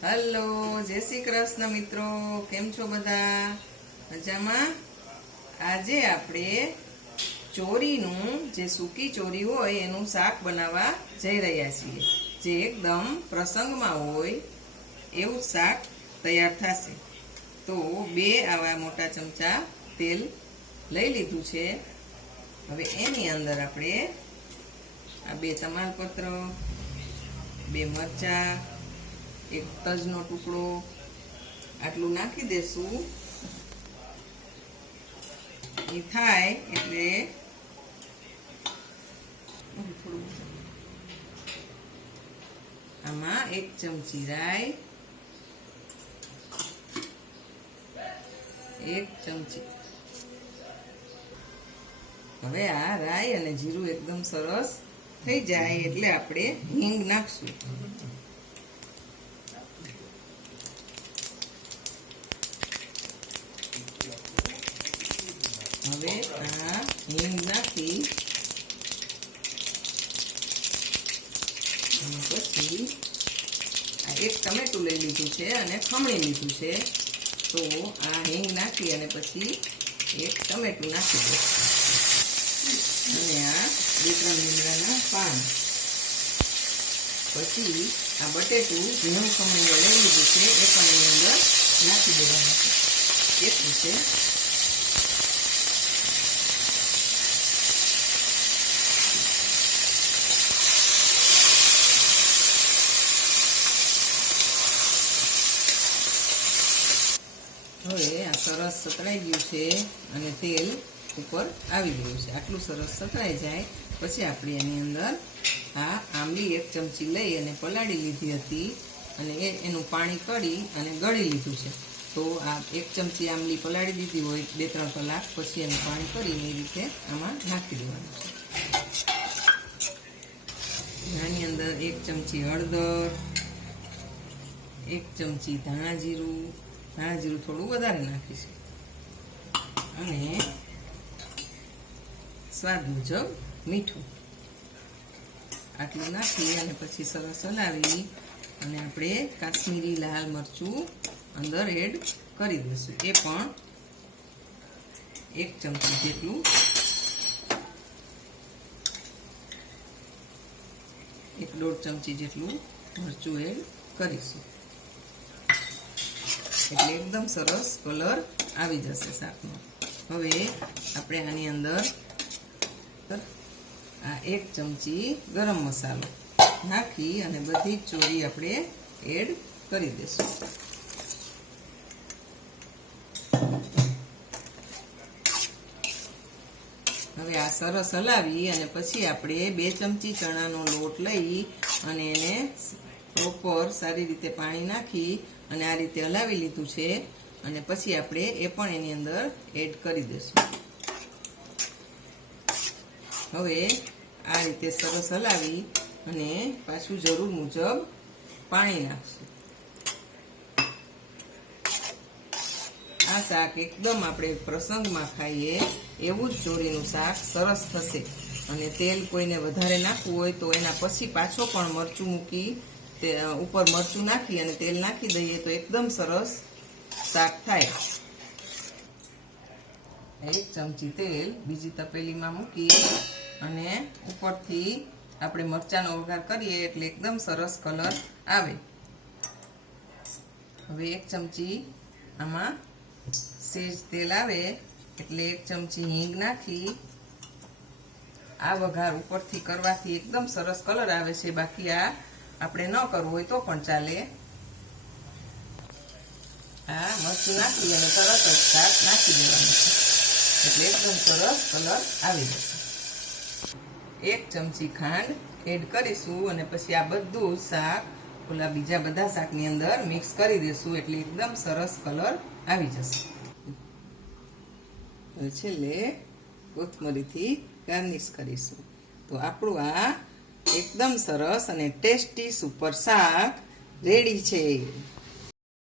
Hello, જય શ્રી કૃષ્ણ મિત્રો, કેમ છો બધા? મજામાં? આજે આપણે ચોરીનું જે સૂકી ચોરી હોય એનું શાક બનાવવા જઈ રહ્યા છીએ, જે એકદમ પ્રસંગમાં હોય એવું શાક તૈયાર થશે. તો 2 આવા મોટા ચમચા તેલ લઈ લીધું છે. હવે એની અંદર આપણે આ 2 તમાલપત્ર, 2 મરચાં, 1 તજનો ટુકડો આટલું નાખી દેશું. એ થાય એટલે આમાં 1 ચમચી રાઈ, 1 ચમચી. હવે આ રાઈ અને જીરું એકદમ સરસ થઈ જાય એટલે આપણે હિંગ નાખશું. હવે આ હિંગ નાખી પછી આ 1 ટમેટું લઈ લીધું છે અને ખમણી લીધું છે. તો આ હિંગ નાખી અને પછી 1 ટમેટું નાખી દો અને આ 2-3 લીમડાના પાન. પછી આ બટેટું ઝીણું ખમણીને લઈ લીધું છે એ પણ એની અંદર નાખી દેવાનું છે. એટલું છે. હવે આ સરસ સતરાઈ ગયું છે અને તેલ ઉપર આવી ગયું છે. આટલું સરસ સતરાઈ જાય પછી આપણે એની અંદર આ આંબલી 1 ચમચી લઈ અને પલાળી લીધી હતી અને એનું પાણી કાઢી અને ગળી લીધું છે. તો આ 1 ચમચી આંબલી પલાળી દીધી હોય 2-3 કલાક પછી એનું પાણી કરીને એ રીતે આમાં નાખી દેવાનું છે. આની અંદર 1 ચમચી હળદર, 1 ચમચી ધાણા જીરું થોડું વધારે નાખીશું અને સ્વાદ મુજબ મીઠું આટલું નાખી અને પછી સરસ હલાવી અને આપણે કાશ્મીરી લાલ મરચું અંદર એડ કરી દઈશું. એ પણ 1 ચમચી જેટલું, 1-1.5 ચમચી જેટલું મરચું એડ કરીશું એટલે એકદમ સરસ કલર આવી જશે શાકનો. હવે આપણે આની અંદર આ 1 ચમચી ગરમ મસાલો નાખી અને બધી જ ચોરી આપણે એડ કરી દઈશું. હવે આ સરસ હલાવી અને પછી આપણે 2 ચમચી ચણાનો લોટ લઈ અને એને પ્રોપર સારી રીતે પાણી નાખી અને આ રીતે હલાવી લીધું છે અને પછી આપણે એ પણ એની અંદર એડ કરી દઈશું. હવે આ રીતે સરસ હલાવી અને પાછું જરૂર મુજબ પાણી નાખશું. આ શાક એકદમ આપણે પ્રસંગમાં ખાઈએ એવું જ ચોરીનું શાક સરસ થશે. અને તેલ કોઈને વધારે નાખવું હોય તો એના પછી પાછો પણ મરચું મૂકી તે ઉપર મરચું નાખી અને તેલ નાખી દઈએ તો એકદમ સરસ શાક થાય. 1 ચમચી તેલ બીજી તપેલીમાં મૂકી અને ઉપરથી આપણે મરચાંનો વઘાર કરીએ એટલે એકદમ સરસ કલર આવે. હવે 1 ચમચી આમાં સેજ તેલ આવે એટલે 1 ચમચી હિંગ નાખી આ વઘાર ઉપરથી કરવાથી એકદમ સરસ કલર આવે છે. બાકી આ આપણે ન કરવું હોય તો પણ ચાલે. આ મરચું નાખી અને તરત જ શાક નાખી દેવાનું છે એટલે એકદમ સરસ કલર આવી જશે. 1 ચમચી ખાંડ એડ કરીશું અને પછી આ બધું શાક ઓલા બીજા બધા શાકની અંદર મિક્સ કરી દઈશું એટલે એકદમ સરસ કલર આવી જશે. છેલ્લે કોથમરીથી ગાર્નિશ કરીશું. તો આપણું આ એકદમ સરસ અને ટેસ્ટી સુપર શાક રેડી છે.